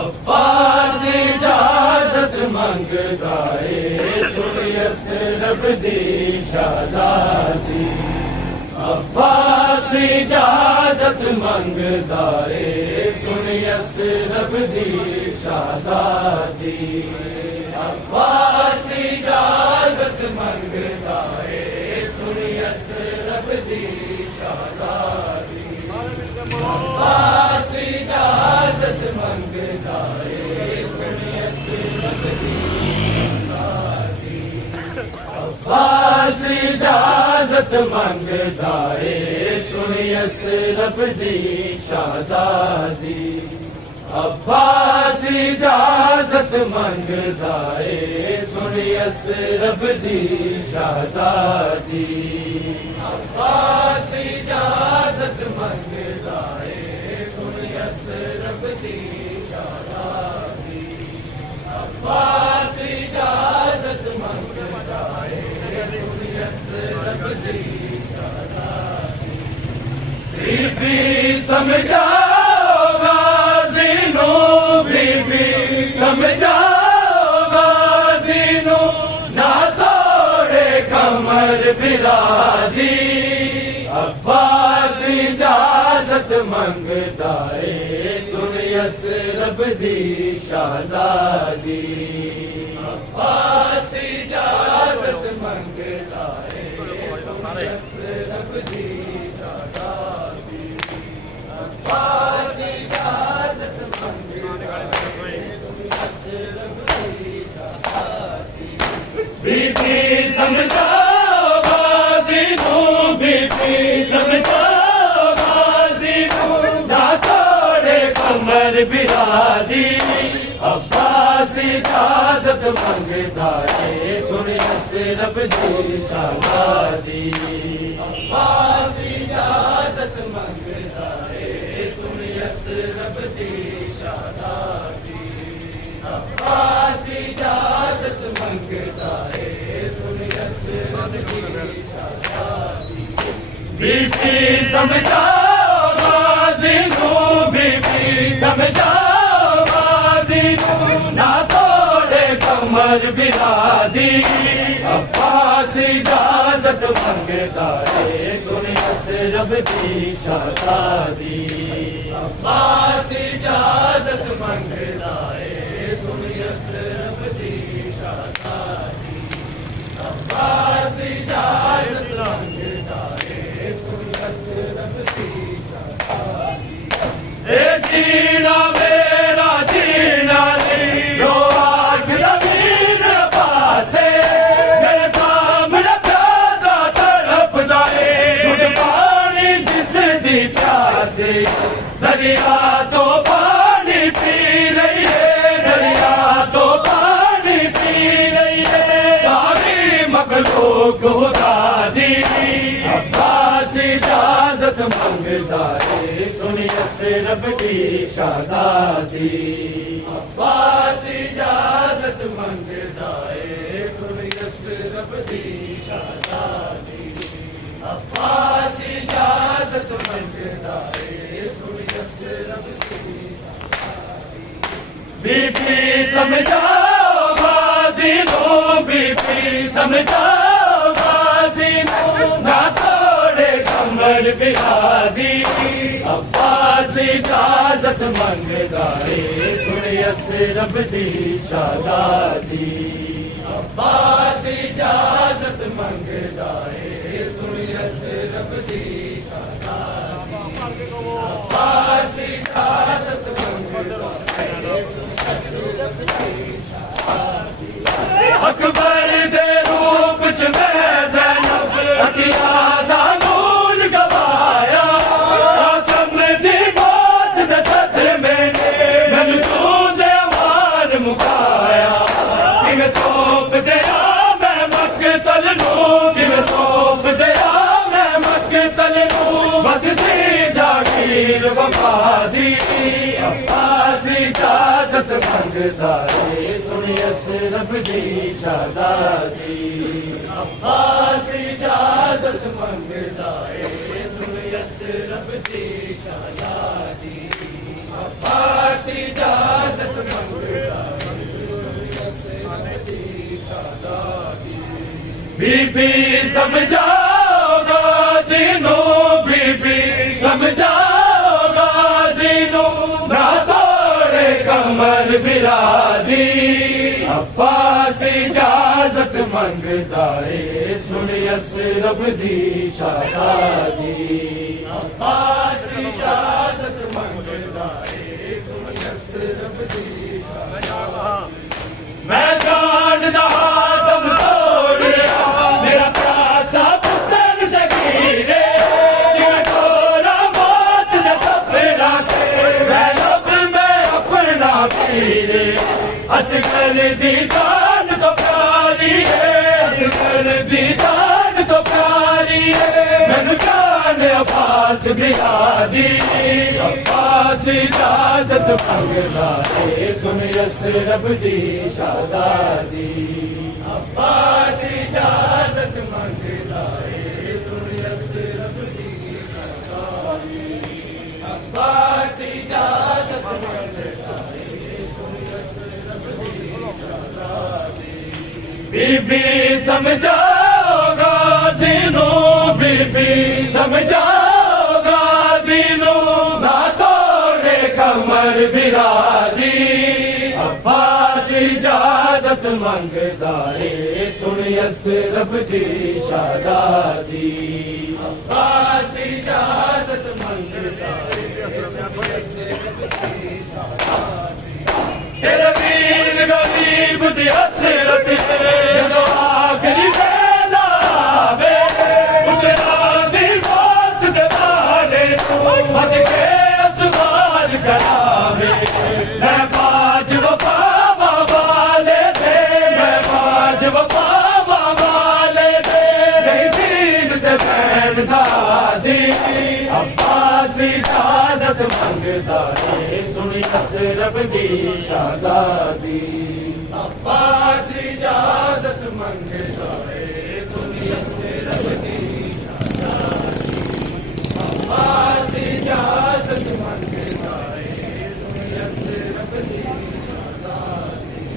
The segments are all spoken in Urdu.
عباس اجازت منگدا ہے سن یثرب دی شہزادی عباس اجازت منگدا ہے سن یثرب دی شہزادی عباس اجازت منگدا ہے سن یثرب دی شہزادی عباس اجازت منگدا ہے سن یثرب دی شہزادی عباس اجازت منگدا ہے سن یثرب دی شہزادی عباس اجازت منگدا ہے سن یثرب دی شہزادی عباس اجازت منگدا ہے سن یثرب دی شہزادی عباس اجازت منگدا ہے سن یثرب دی شہزادی بی بی سمجھاؤ غازی نو بی بی سمجھاؤ غازی نو نہ توڑے کمر برادی عباس اجازت منگدا ہے سن یثرب دی شہزادی عباس اجازت منگدا ہے سن یثرب دی شہزادی عباس اجازت منگدا ہے سن یثرب دی شہزادی بی بی سمجھاؤ غازی نو بی بی سمجھاؤ غازی نو نہ توڑے کمر برادی عباس اجازت منگدا ہے سن یثرب دی شہزادی عباس اجازت منگدا ہے سن یثرب دی شہزادی عباس اجازت منگدا ہے سن یثرب دی شہزادی بی بی سمجھاؤ غازی نو بی بی سمجھاؤ غازی نو نہ توڑے کمر برادی عباس اجازت منگدا ہے سن یثرب دی شہزادی عباس اجازت منگدا ہے سن یثرب دی شہزادی عباس اجازت منگدا ہے سن یثرب دی شہزادی اے جینا میرا جینا نہیں جو آخر مین پاسے میرے سامنے پیاسا تڑپدا ہے گھٹ پانی جس دی پیاسے دریا تو پانی پی رہی ہے دریا تو پانی پی رہی ہے ساری مخلوق خدا دی عباس اجازت منگدا ہے سن یثرب دی شہزادی عباس اجازت منگدا ہے سن یثرب دی شہزادی عباس اجازت منگدا ہے سن یثرب دی شہزادی بی بی سمجھاؤ غازی نو بی بی سمجھاؤ غازی نو نہ توڑے کمر برادی عباس اجازت منگدا ہے سن یثرب دی شہزادی عباس اجازت منگدا ہے سن یثرب دی شہزادی عباس اجازت منگدا ہے سن یثرب دی شہزادی اکبر دے روپ چ میں زینب عطیہ دا نور گوایا قاسم دی موت دے صدمے نے مینوں چوں دے مار مکایا کیویں سونپ دیا میں مقتل نوں کیویں سونپ دیا میں مقتل نوں بس دی جاگیر وفا دی عباس اجازت منگدا ہے سن یثرب دی شہزادی عباس اجازت منگدا ہے سن یثرب دی شہزادی عباس اجازت بی بی سمجھاؤ غازی نو بی بی سمجھاؤ غازی نو نہ توڑے کمر برادی عباس اجازت منگدا اے سنی اسرب دی شہزادی عباس اجازت منگدا اے سنی اسرب دی شہزادی میں جان دا دم توڑیا میرا پراسا پتن سگیرے جویں ٹورا موت دے سپنا کے زینب میں اپنا پیرے اصغر دی جان تو پیاری ہے اصغر دی جان تو پیاری ہے مینوں جان عباس برادی عباس اجازت منگدا اے سن اسرب دی شہزادی عباس اجازت منگدا اے سن اسرب دی شہزادی عباس اجازت منگدا اے سن اسرب دی شہزادی بی بی سمجھاؤ غازی نو بی بی سمجھاؤ غازی نو نہ توڑے کمر برادی عباس اجازت منگدا اے سن اسرب دی شہزادی عباس اجازت منگدا اے سن اسرب دی شہزادی تیرے ویر غریب دی حسرت جدو آخری ویلا آوے پترا دی موت دے بارے مد کے اسوار کراوے میں باج وفا والے دے میں باج وفا والے دے نہیں زین تے بہن دادی عباس اجازت منگدا اے سنی اسرب دی شہزادی عباس اجازت منگدا اے سنی اسرب دی شہزادی عباس اجازت منگدا اے سنی اسرب دی شہزادی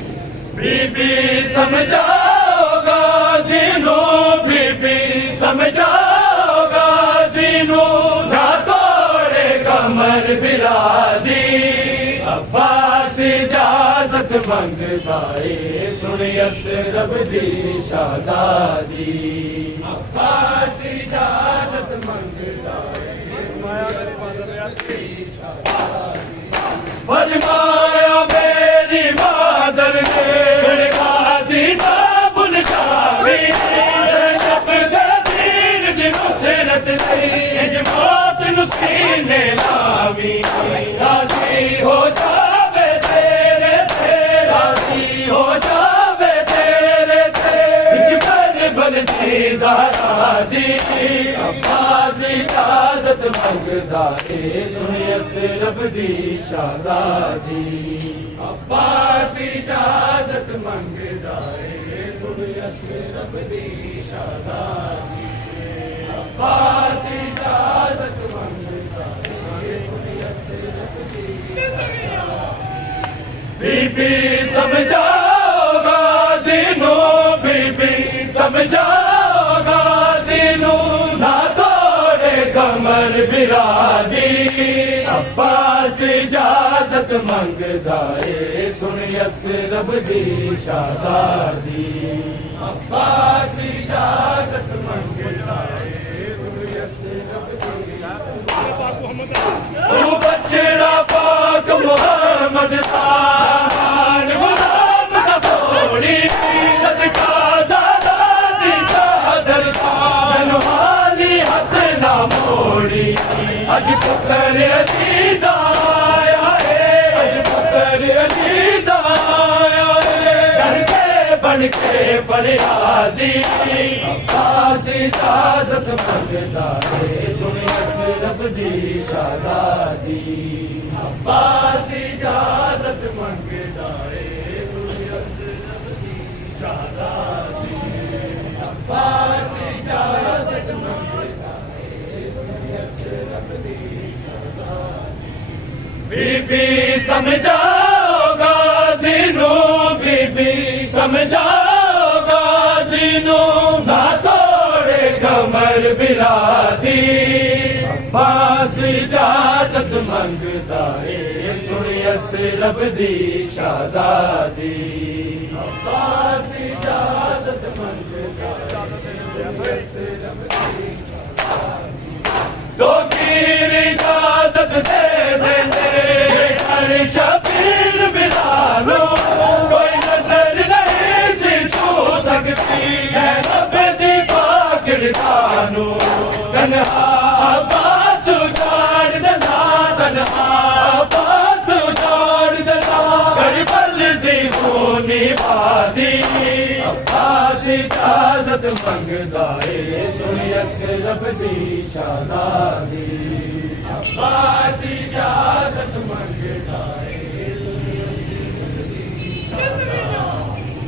بی بی سمجھاؤ غازی نو بی بی سمجھاؤ غازی نو نہ توڑے کمر برادی عباس اجازت منگدا اے سنی اسرب دی شہزادی عباس اجازت منگدا اے فرمایا میری مادر نے غازی نہ بھول جاوی زینب دے دین دی نصرت دی اج موت نو سینے لاوی راضی ہو جاوے تیرے تے راضی ہو جاوے تیرے تے کربل دی زہرا دی عباس اجازت منگدا اے سنی اسرب دی شہزادی عباس اجازت منگدا اے سنی اسرب دی شہزادی عباس اجازت منگدا اے سنی اسرب دی شہزادی بی بی سمجھاؤ غازی نو بی بی سمجھاؤ غازی نو نہ توڑے کمر برادی عباس اجازت منگدا اے سنی اسرب دی شہزادی عباس اجازت منگدا اے سنی اسرب دی شہزادی تو بچڑا پاک محمد خان غلام کا توڑی صدقہ زادہ دی چادر خان والی ہاتھ نہ موڑی اج پتر عزیز آیا ہے اج پتر عزیز آیا ہے گھر کے بن کے فریادی عباس اجازت منگدا اے سنی اسرب دی شہزادی عباس اجازت منگدا اے سنی اسرب دی شہزادی عباس اجازت منگدا اے سنی اسرب دی شہزادی بی بی سمجھاؤ غازی نو بی بی سمجھاؤ غازی نو نہ عباس اجازت منگدا ہے سنی اسرب دی شہزادی عباس اجازت منگدا لوگیر اجازت دے دے ہر شبیر بلالو کوئی نظر نہیں سی چھو سکتی ہے رب دی پاکڑانو تنہا عباس اجاڑ دینا تنہا عباس اجاڑ دینا کربل دی خونی وادی عباس اجازت منگدا ہے سنی اسرب دی شہزادی عباس اجازت منگدا ہے سنی اسرب دی شہزادی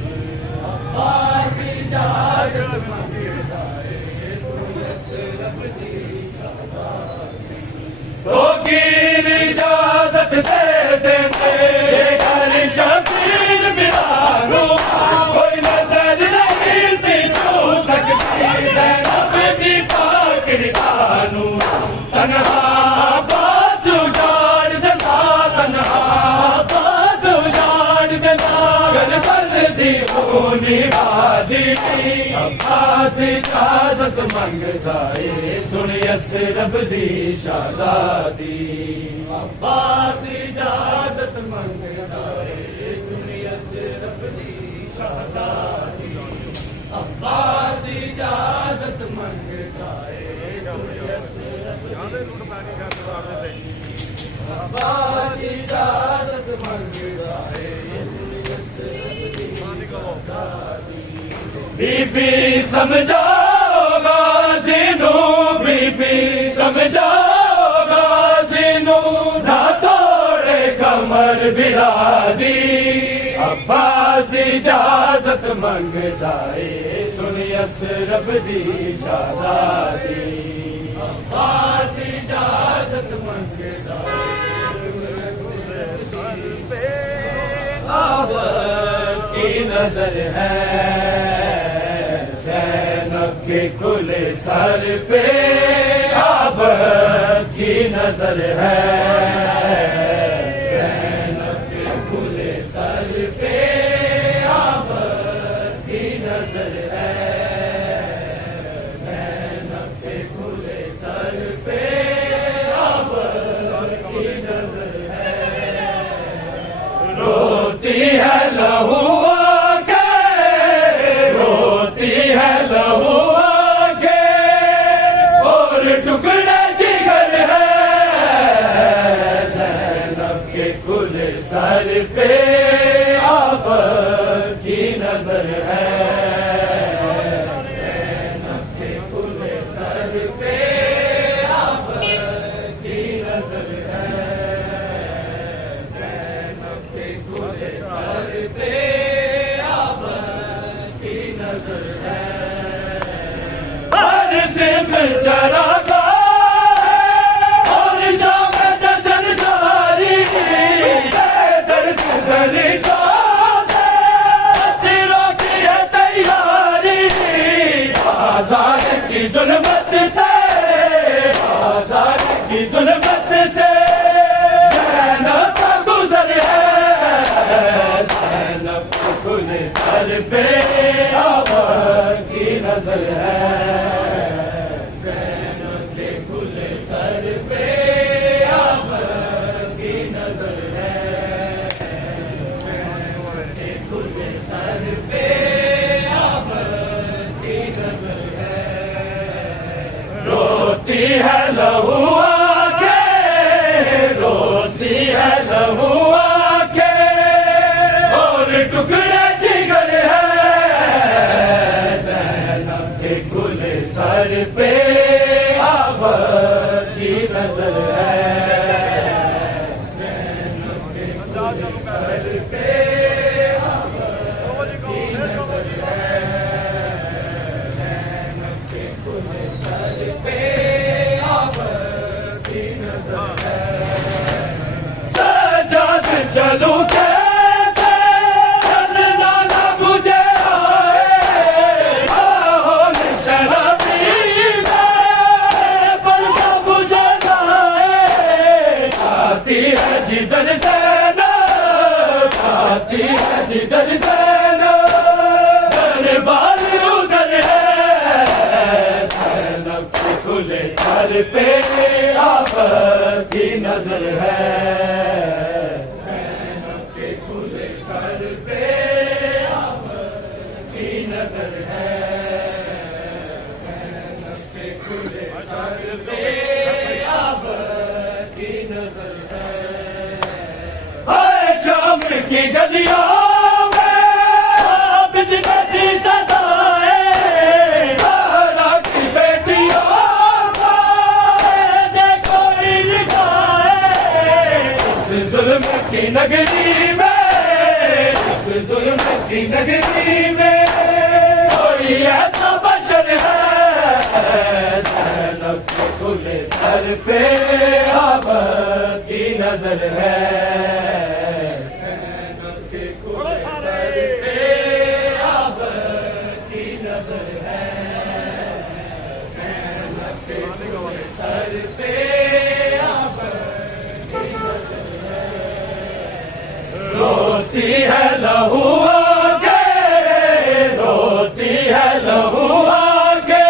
عباس اجازت منگدا ہے سنی اسرب دی شہزادی تو گیر اجازت دے دے ہر شبیر بلالو کوئی نظر نہیں سی چھو سکتی زینب دی پاکڑانو تنہا عباس اجاڑ دینا تنہا عباس اجاڑ دینا کربل دی خونی وادی عباس اجازت منگدا ہے سنی اسرب دی شہزادی عباس اجازت منگدا ہے سنی اسرب دی شہزادی عباس اجازت منگدا ہے سنی اسرب دی عباس اجازت منگدا ہے سنی اسرب دی شہزادی بی بی سمجھاؤ غازی نو بی بی سمجھاؤ غازی نو نہ توڑے کمر برادی عباس اجازت منگدا ہے سنی اسرب دی شہزادی عباس اجازت منگدا ہے آبد کی نظر ہے زینب کے کھلے سر پہ آبد کی نظر ہے زینب کے کھلے سر پہ آبد کی نظر ہے زینب کے کھلے سر پہ آبد کی نظر ہے روتی ہے لہو روتی ہے لہو اور ٹکڑے جگر ہے زینب کے کھلے سر پہ آبد کی نظر ہے زینب کے کھلے سر پہ آبد کی نظر ہے زینب کے کھلے سر پہ آبد کی نظر ہے ہر سمت چراغا اور شام جشن جاری درد دلی جاتے تیروں کی ہے تیاری بازار کی ظلمت سے بازار کی ظلمت سے زینب کا گزر ہے زینب کے کھلے سر پہ آبد کی نظر ہے زینب کے کھلے سر پہ آبد کی نظر ہے زینب کے کھلے سر پہ آبد کی نظر ہے روتی ہے لہو آنکھیں روتی ہے لہو آنکھیں اور ٹکڑے جگر ہے زینب کے کھلے سر پہ آبد کی نظر ہے زینب کے کھلے سر پہ آبد کی نظر ہے زینب کے کھلے سر پہ آبد کی نظر ہے سجاد چلو کیسے چلنا نہ مجھے آئے ماحول شرابی میں پردہ مجھے جاتی ہے جدھر زینب دربار ادھر ہے زینب کے کھلے سر پہ آپ کی نظر ہے زینب کے کھلے سر پہ آپ کی نظر ہے زینب کے کھلے سر پہ آپ کی نظر ہے شام کی گلیوں میں عابد ندی سدائے سارا کی بیٹیوں کو دیکھو لگائے اس ظلم کی نگری میں اس ظلم کی نگری میں کوئی ایسا بشر ہے زینب کے کھلے سر پہ آپ کی نظر ہے روتی ہے لہو آگے روتی ہے لہو آگے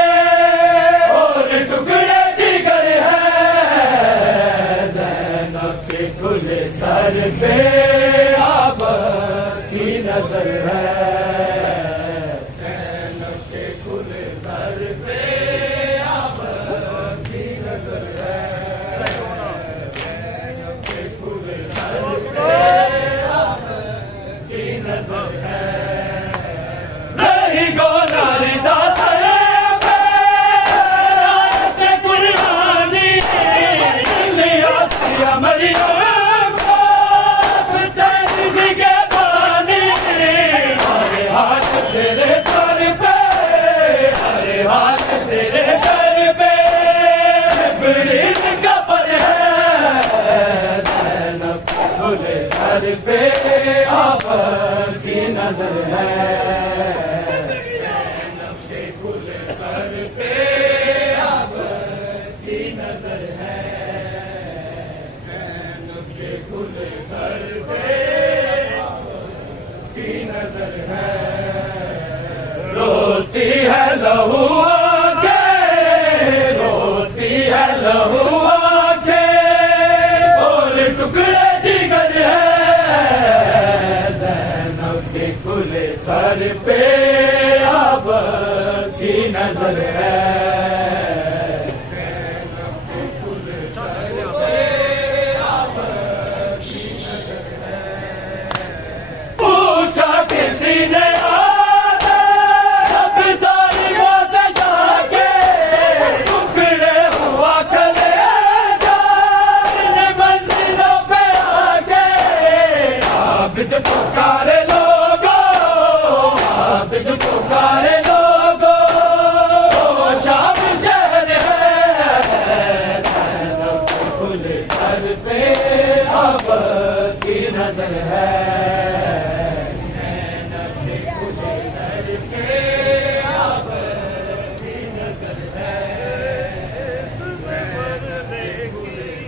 اور ٹکڑے جگر ہے زینب کے کھلے سر پہ آپ کی نظر ہے زینب کے کھلے سر پہ آپ کی نظر ہے زینب کے کھلے سر پہ نہیں گوناری داس قربانی لیا سیا مریم کو تیری کے پانی ہر ہاتھ تیرے سر پہ ہر ہاتھ تیرے سر پہ جبریل کا پر ہے زینب کے کھلے سر پہ آپ کی نظر ہے زینب کے کھلے سر پہ آپ کی نظر ہے زینب کے کھلے سر پہ آپ کی نظر ہے روتی ہے لہو آگے روتی ہے لہو آگے اور ٹکڑے جگر ہے کھلے سر پہ آپ کی نظر ہے کھلے سر پہ آپ کی نظر ہے پوچھا کسی نے جب ساری بات جا کے ٹکڑے ہوا کھلے جان منزلوں پہ آگے عابد پکارے پکارے لوگو شام شہر ہے زینب کے کھلے سر پہ آپ کی نظر ہے زینب کے کھلے سر پہ آپ کی نظر ہے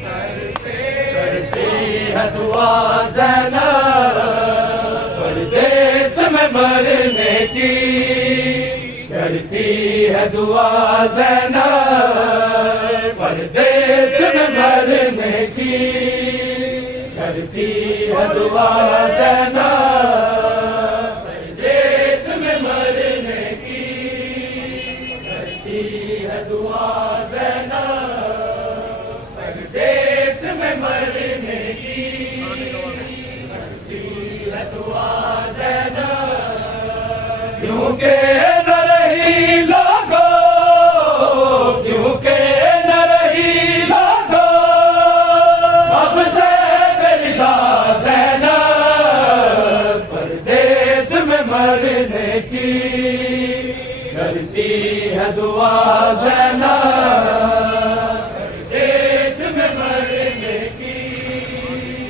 سر پہ کرتی ہے دعا زینب پردیس میں مرنے کی کرتی ہے دعا زینب پردیس میں مرنے کی کرتی ہے دعا زینب پردیس میں مرنے کی کرتی ہے دعا زینب پردیس میں مرنے کی کرتی ہے دعا زینب کیونکہ نہ رہی لوگو کیونکہ نہ رہی لوگو اب سے بلدا زینب پردیس میں مرنے کی کرتی ہے دعا زینب پردیس میں مرنے کی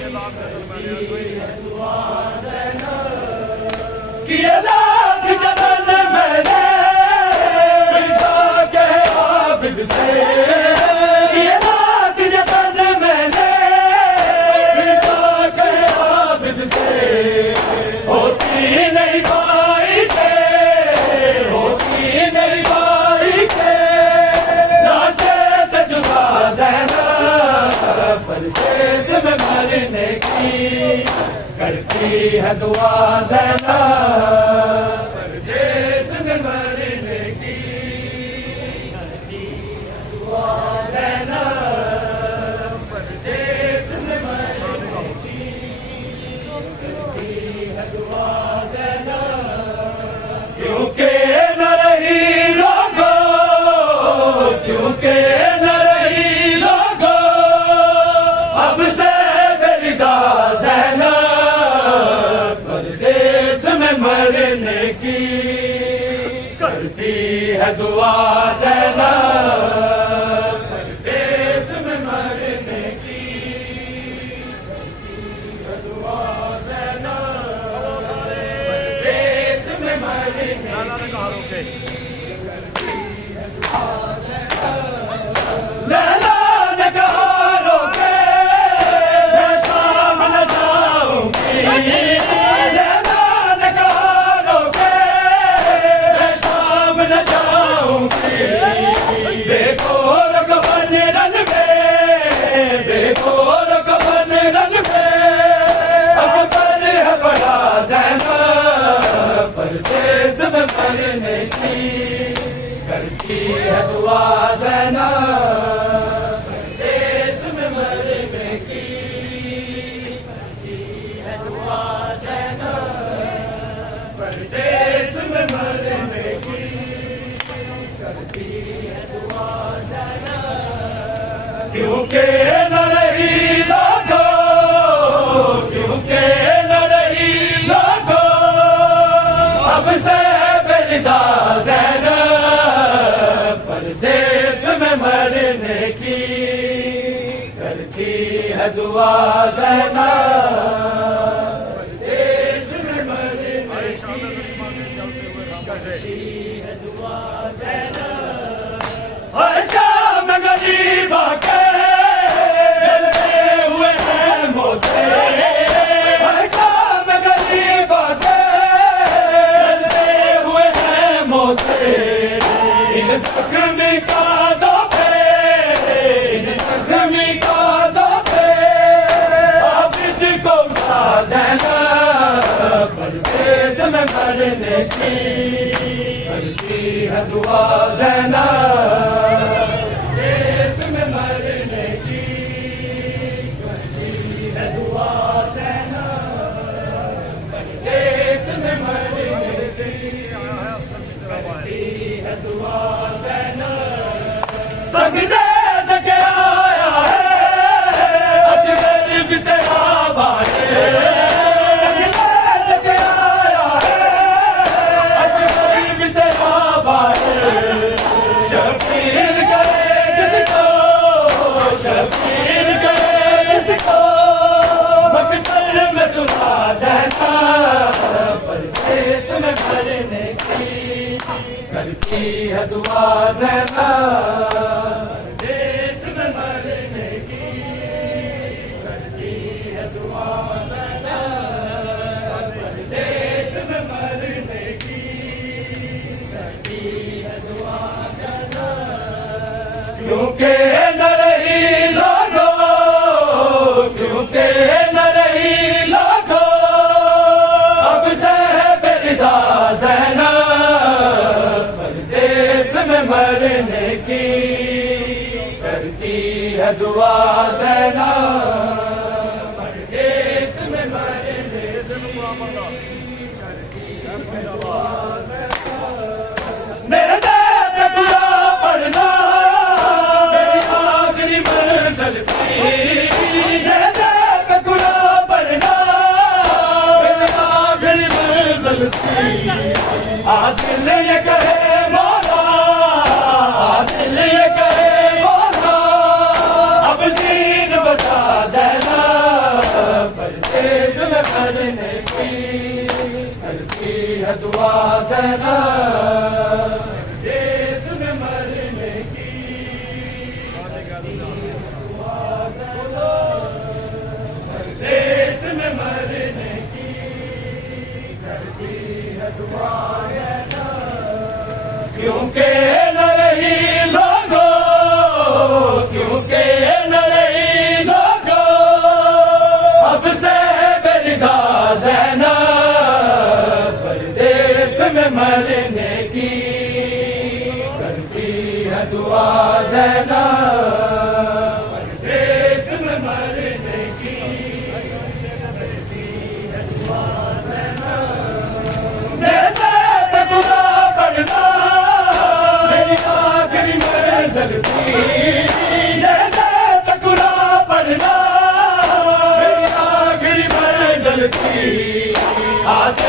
کرتی ہے دعا زینب کہ سے کرتی ہے دعا زینب پردیس میں مرنے کی کرتی ہے دعا زینب پردیس میں مرنے کی کرتی ہے دعا زینب کیونکہ نہ رہی لوگوں کیونکہ نہ رہی لوگوں اب سے بردہ زینب پردیس میں مرنے کی کرتی ہے دعا زینب پردیس میں مرنے کی کرتی ہے دعا زینب پردیس میں مرنے کی لیلا نے کہا روکے میں شام نہ جاؤں گی لیلا نے کہا روکے میں شام نہ جاؤں گی بے کور کفن رن میں بے کور کفن رن میں اکبر ہے بڑا زینب پردیس میں مرنے کی کرتی ہے دعا زینب پردیس میں مرنے کی کرتی ہے دعا زینب پردیس میں مرنے کی کرتی ہے دعا زینب کیونکہ نہ رہی لوگوں کیونکہ نہ رہی لوگوں اب سے بردہ زینب پردیس میں مرنے کی کرتی ہے دعا زینب پردیس میں مرنے کی کرتی ہے دعا زینب ہر شام غریب آ کے جلتے ہوئے ہیں موسے ہر شام غریب آ کے جلتے ہوئے ہیں موسے ان زخمی قادوں پہ ان زخمی قادوں پہ عابد کو اٹھا زینب پردیس میں مرنے کی کرتی ہے دعا زینب پردیس میں مرنے کی کرتی ہے دعا زینب پردیس میں مرنے کی کرتی ہے دعا زینب سجدے کے آیا ہے اصغر بھی تیرا بھائی سجدے کے آیا ہے اصغر بھی تیرا بھائی شبیر کرے جس کو شبیر کرے جس کو مقتل میں سنا زینب پردیس میں مرنے کی کرتی ہے دعا زینب پردیس میں مرنے کی کرتی ہے دعا زینب پردیس میں مرنے کی کرتی ہے دعا زینب کیونکہ نہ رہی لوگوں کیونکہ نہ رہی لوگوں اب سے بردہ زینب پردیس میں مرنے کی کرتی ہے دعا زینب پردیس میں مرنے کی کرتی ہے دعا زینب میرے دل پہ خدا پڑھنا میری آخری منزل تھی میرے دل پہ خدا پڑھنا میری آخری منزل تھی دل یہ کہے مولا دل یہ کہے مولا اب دین بتا زینب پردیس میں مرنے کی کرتی ہے دعا زینب پردیس میں مرنے کی پردیس میں مرنے کی کرتی ہے دعا کیونکہ نہ رہی لوگوں کیونکہ نہ رہی لوگوں اب سے بردہ مرنے کی کرتی ہے دعا زینب، پردیس میں مرنے کی کرتی ہے دعا زینب، میرے ٹکڑا پڑنا میری آخری منزل تھی، میرے ٹکڑا پڑنا میری آخری منزل تھی، آج